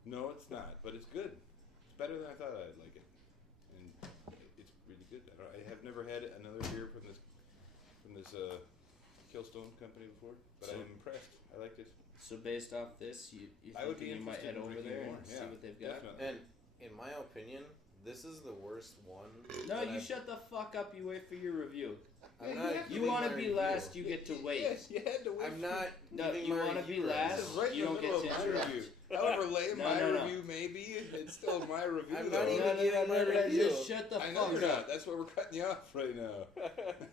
No, it's not, but it's good. It's better than I thought I'd like it. And it's really good. I have never had another beer from this Killstone company before, but So- I'm impressed. I liked it. So based off this, you I would thinking be you might interested head in over drinking there more. and see Yeah, what they've got? definitely. And in my opinion, this is the worst one. No, that you I've- shut the fuck up. You wait for your review. I'm Yeah, not you have to You giving want to my be review. last, you get to wait. Yes, you had to wait. I'm not. No, giving you my wanna be review right last? This is now. right You in don't the get middle to of my interrupt. review. However lame No, my no, no. review may be, it's still my review. I'm though. not even giving my review. Just shut the I fuck know you're up. not. That's why we're cutting you off right now.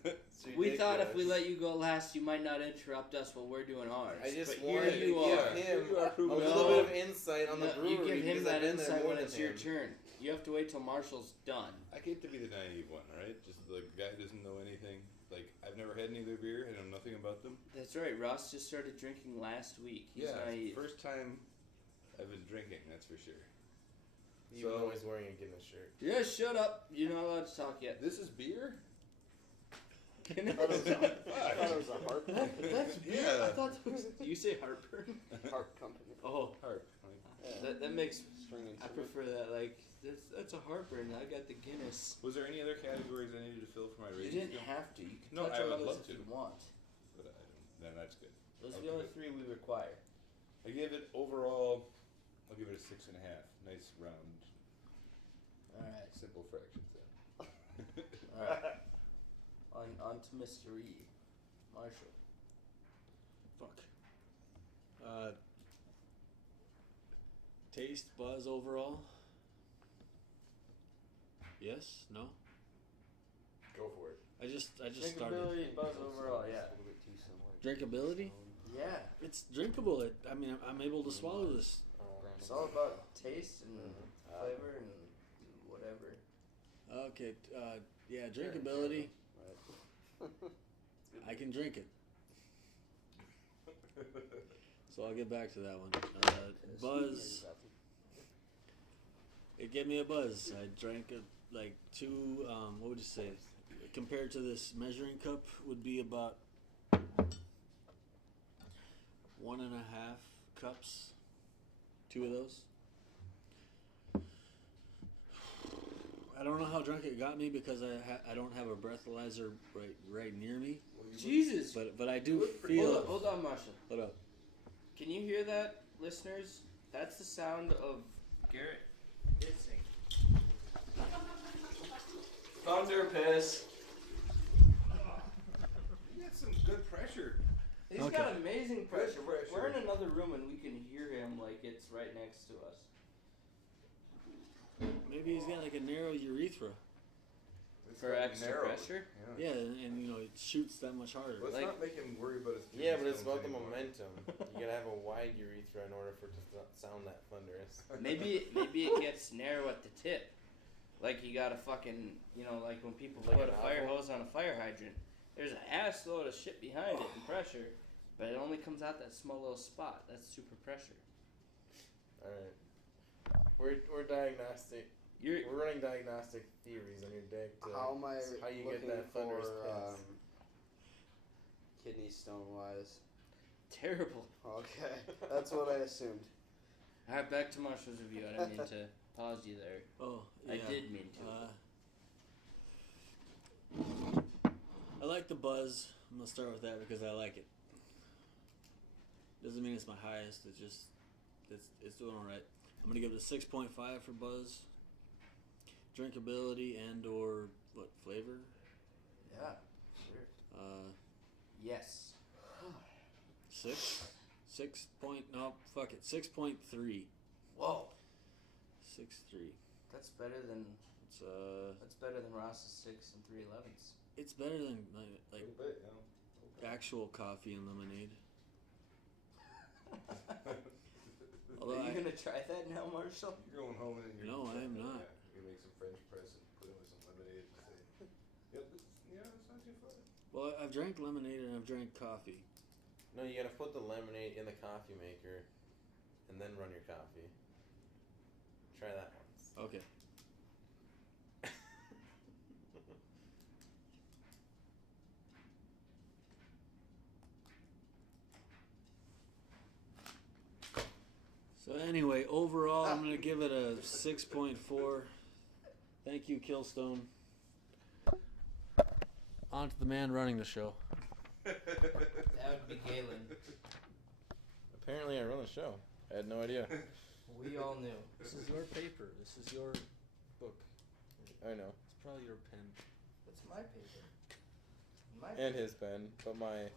It's We thought if we ridiculous. let you go last, you might not interrupt us while we're doing ours. I just but wanted here you to are. give him You are a proving little No. bit of insight on the No, brewery you give him because that I've been there insight more when than it's your him. turn. You have to wait till Marshall's done. I hate to be the naive one, alright? Just the guy doesn't know anything. Like, I've never had any of their beer. I know nothing about them. That's right. Ross just started drinking last week. He's naive. First time I've been drinking, that's for sure. Even So- though he's wearing a Guinness shirt. Yeah, shut up. You're not allowed to talk yet. This is beer? I thought it was a harp company. That's Yeah. I thought that was. Do you say heartburn? Harp company. Oh, Harp. Yeah. that makes. String I instrument. prefer that. Like that's a heartburn. I got the Guinness. Was there any other categories I needed to fill for my You rating? didn't have to. You can No, touch I on would others love if to. you want. But I don't. Then that's good. Those are I'll the do only it. 3 we require. I give it overall, I'll give it a 6.5. Nice round, All right. simple fractions then. All right. On to Mr. E. Marshall. Fuck. Taste, buzz overall? Yes? No? Go for it. I just started. Drinkability, buzz overall, yeah. A little bit too similar. Drinkability? Yeah. It's drinkable. I mean, I'm able to swallow this. It's all about taste and flavor and whatever. Okay, yeah, drinkability. Right. I can drink it. So I'll get back to that one. Buzz. It gave me a buzz. I drank like 2. What would you say? Compared to this measuring cup, would be about 1.5 cups. 2 of those. I don't know how drunk it got me because I don't have a breathalyzer right near me. Jesus. But I do feel. Hold on, Marshall. Hold up. Can you hear that, listeners? That's the sound of Garrett hissing. Thunder piss. You got some good pressure. He's Okay. got amazing pressure. Good We're in pressure. another room and we can hear him like it's right next to us. Maybe he's got like a narrow urethra. For extra pressure? Yeah, and you know it shoots that much harder. Let's Like- not make him worry about his Yeah, but it's kidney about the stones anymore. momentum. You gotta have a wide urethra in order for it to sound that thunderous. Maybe it gets narrow at the tip. Like you got a fucking, like when people Like put an a fire apple? hose on a fire hydrant, there's an ass load of shit behind it and pressure, but it only comes out that small little spot. That's super pressure. All right. We're diagnostic. We're running diagnostic theories on your dick. How am I how you looking get that thunderous for piss. kidney stone wise? Terrible. Okay, that's what I assumed. All right, back to Marshall's review. I didn't mean to pause you there. Oh, yeah. I did mean to. I like the buzz. I'm gonna start with that because I like it. Doesn't mean it's my highest. It's just it's doing all right. I'm gonna give it a 6.5 for buzz, drinkability, and or what flavor? Yeah. Sure. Yes. 6 point no fuck it 6.3. Whoa. 6.3. That's better than It's That's better than Ross's 6 and 3/11s. it's better than A like little bit, yeah. actual coffee and lemonade. Are you gonna try that now, Marshall? You're going home and you're No, I am not. Yeah, you make some French press and put it with some lemonade and say, yep, it's not too fun. Well, I've drank lemonade and I've drank coffee. No, you gotta put the lemonade in the coffee maker, and then run your coffee. Try that once. Okay. So anyway, overall, I'm gonna give it a 6.4. Thank you, Killstone. On to the man running the show. That would be Galen. Apparently, I run the show. I had no idea. We all knew. This is your paper. This is your book. I know. It's probably your pen. It's my paper. My And his pen, but my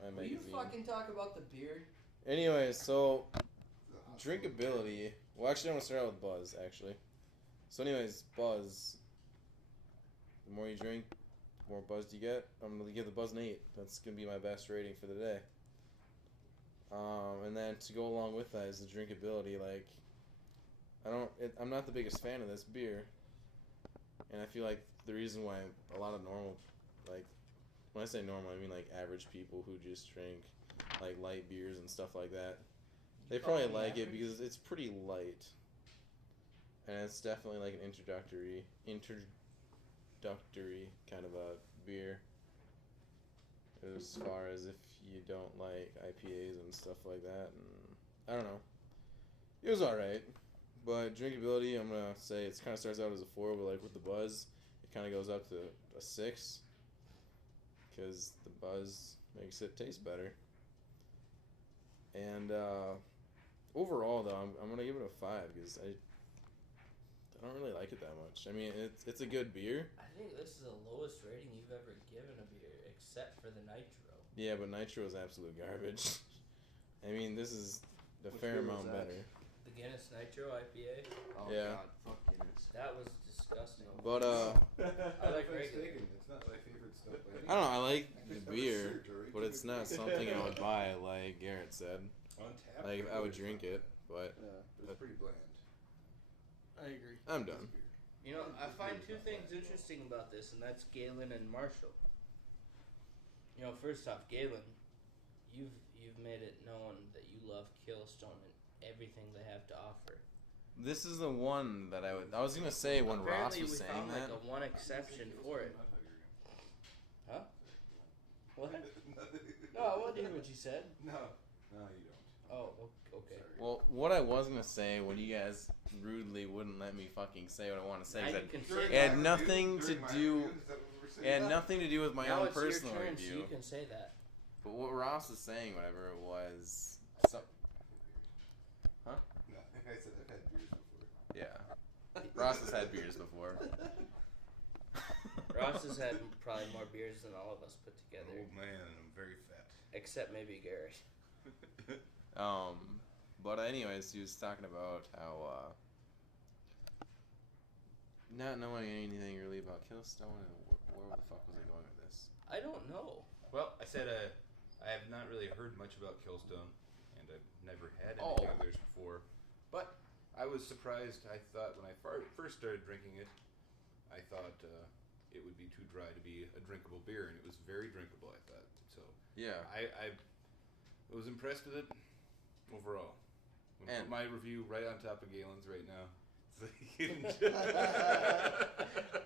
Will you magazine. fucking talk about the beard? Anyway, so drinkability. Well, actually, I'm gonna start out with buzz. Actually, so anyways, buzz. The more you drink, the more buzz you get. I'm gonna give the buzz an 8. That's gonna be my best rating for the day. And then to go along with that is the drinkability. Like, I'm not the biggest fan of this beer, and I feel like the reason why a lot of normal, like, when I say normal, I mean like average people who just drink like light beers and stuff like that. They probably like it because it's pretty light, and it's definitely like an introductory kind of a beer. As far as if you don't like IPAs and stuff like that, and I don't know, it was all right. But drinkability, I'm gonna say it kind of starts out as a 4, but like with the buzz, it kind of goes up to a 6 because the buzz makes it taste better. And overall, though, I'm gonna give it a 5 because I don't really like it that much. I mean, it's a good beer. I think this is the lowest rating you've ever given a beer, except for the Nitro. Yeah, but Nitro is absolute garbage. I mean, this is a Which fair beer was amount that? better. The Guinness Nitro IPA. Oh Yeah. God, fuck Guinness. That was disgusting. But I like If I'm regular. mistaken, it's not my favorite stuff. By I don't know. I like I the guess beer, never served, but it's not something I would buy, like Garrett said. On tap. Like I would drink it, but Yeah. But it's pretty bland. I agree. I'm done. You know, I find two things interesting about this, and that's Galen and Marshall. You know, first off, Galen, you've made it known that you love Killstone and everything they have to offer. This is the one that I was gonna say when Ross Apparently, was we saying found that. like a one exception for it. Huh? What? No, I wanted to hear what you said. No, you don't. Oh, okay. Sorry. Well, what I was gonna say when you guys rudely wouldn't let me fucking say what I want to say Now is you that can During say It had that. my nothing review- to during my do- review, is that what we're saying? it had nothing to do with my Now own it's personal your turn, review. so you can say that. But what Ross was saying, whatever, was No, I said I've had beers before. yeah. Ross has had beers before. Ross has had probably more beers than all of us put I'm together, an old man and I'm very fat. except maybe Garrett. But anyways, he was talking about how not knowing anything really about Killstone and where the fuck was I going with this? I don't know. Well, I said I have not really heard much about Killstone, and I've never had Oh. anything of theirs before. But I I was surprised. I thought when I first started drinking it, I thought it would be too dry to be a drinkable beer, and it was very drinkable. I thought so. Yeah. I was impressed with it overall. I'm gonna And- put my review right on top of Galen's right now. So you can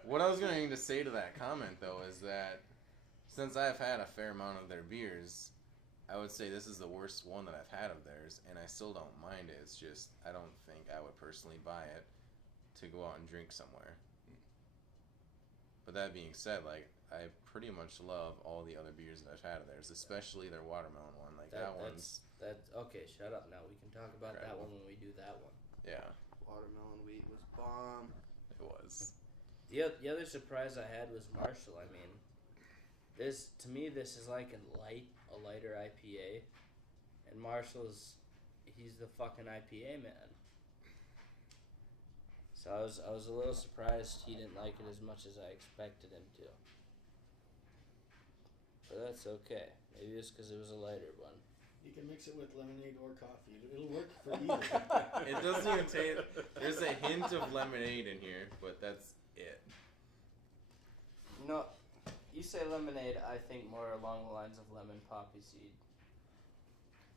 What I was going to say to that comment, though, is that since I've had a fair amount of their beers, I would say this is the worst one that I've had of theirs, and I still don't mind it. It's just I don't think I would personally buy it to go out and drink somewhere. But that being said, like, I pretty much love all the other beers that I've had of theirs, especially their watermelon one. Like, that one's... That's okay. Shut up now. We can talk about that Incredible. one when we do that one. Yeah, Watermelon wheat was bomb. it was. The other surprise I had was Marshall. I mean, this to me this is like a lighter IPA, and Marshall's he's the fucking IPA man. So I was a little surprised he didn't like it as much as I expected him to. But that's okay. Maybe it's because it was a lighter one. You can mix it with lemonade or coffee. It'll work for either. It doesn't even taste... There's a hint of lemonade in here, but that's it. No, you say lemonade, I think more along the lines of lemon poppy seed.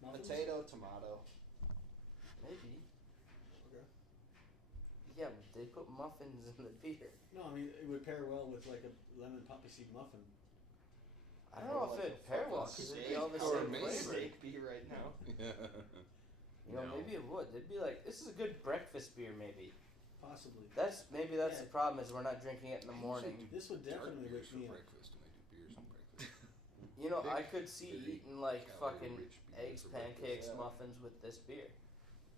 Muffins? Potato, tomato. Maybe. Okay. Yeah, but they put muffins in the beer. No, I mean it would pair well with like a lemon poppy seed muffin. I don't know if it'd pair well because it'd be all the Or same maybe. flavor. Steak beer right now. You know, No. maybe it would. They'd be like, this is a good breakfast beer, maybe. Possibly. That's Yeah. the problem is we're not drinking it in the morning. This would definitely beers wake me for up. breakfast, and I do beers for breakfast. You know, I Big- could see big eating like fucking calorie-rich beers eggs, for breakfast. pancakes, Yeah. muffins with this beer.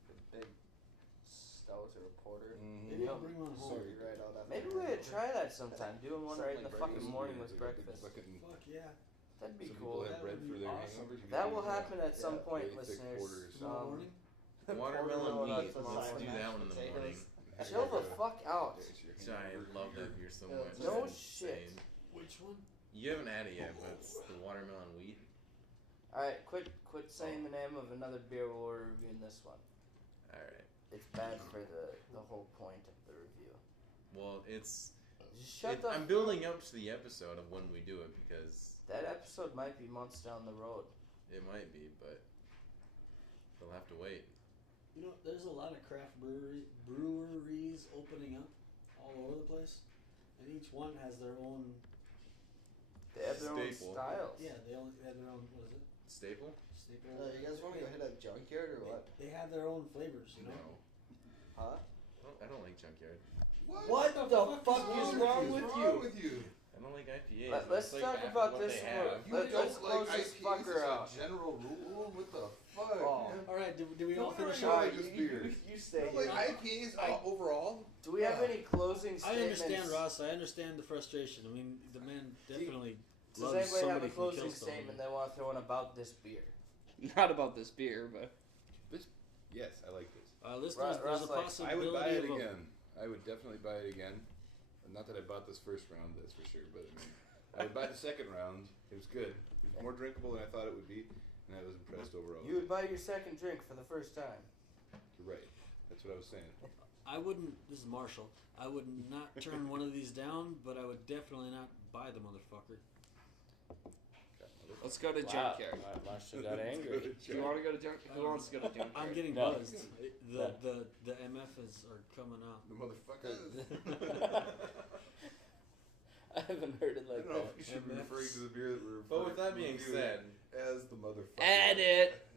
The big stout or porter. Maybe I'll bring one home. Sorry, right out after. Maybe we could try that sometime. Doing one right in the fucking morning with breakfast. Fuck yeah. That'd be Some cool. people have That bread would for be their awesome. hangovers. You That can will do happen at some Yeah, point, really thick listeners. porters. Tomorrow morning? Watermelon Porter wheat. donuts, Let's do mashed that one in the morning. potatoes. Chill the fuck out. I love that beer so much. No It's shit. insane. Which one? You haven't had it yet, but it's the watermelon wheat. Alright, quit saying the name of another beer while we're reviewing this one. Alright. It's bad for the whole point of the review. Well, it's... Just shut the I'm building up to the episode of when we do it because That episode might be months down the road. it might be, but they'll have to wait. You know, there's a lot of craft breweries opening up all over the place, and each one has their own. They have their own Staple. styles. Yeah, they have their own. What is it? Staple? Staple. You guys want to go hit a junkyard or what? They have their own flavors. You know. No. Huh? I don't like Junkyard. What the fuck is wrong with you? I don't like IPAs. Let's That's like talk half about what this they one. have. You Let's don't close like this IPAs fucker as a out. general rule? What the fuck? Oh. man? All right. Do we No all wonder finish I up? like this beer. You stay You don't here. like IPAs overall? Do we have any closing I statements? understand, Ross. I understand the frustration. I mean, the man definitely Does loves anybody have somebody a from closing Killstone. statement they want to throw in about this beer? Not about this beer, but Yes, I like this. Listeners, Ross there's a likes- I would buy possibility it of a again. I would definitely buy it again. Not that I bought this first round, that's for sure, but I mean, I would buy the second round. It was good. It was more drinkable than I thought it would be, and I was impressed overall. You would buy your second drink for the first time. You're right. That's what I was saying. I wouldn't. This is Marshall. I would not turn one of these down, but I would definitely not buy the motherfucker. let's go to junkyard. Marshall got angry. Do you want to go to junkyard? Who wants to go to junkyard? I'm getting No. buzzed. The MFs are coming out. The motherfucker. I haven't heard it I like don't know that. if we should be referring to the beer that we're But with that being reviewing said, as the motherfucker. Add it.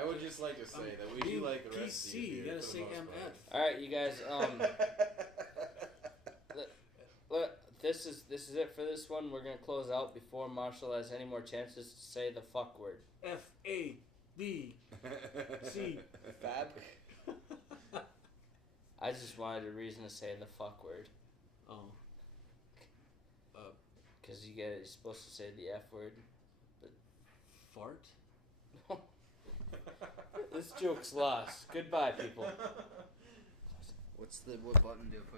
I would just like to say that we do being like the rest PC, of the you beer gotta for the say most MF. part. All right, you guys. Look, this is it for this one. We're gonna close out before Marshall has any more chances to say the fuck word. FABC. Fab. I just wanted a reason to say the fuck word. Oh. Cause you're supposed to say the F word. Fart? This joke's lost. Goodbye, people. What button do I push?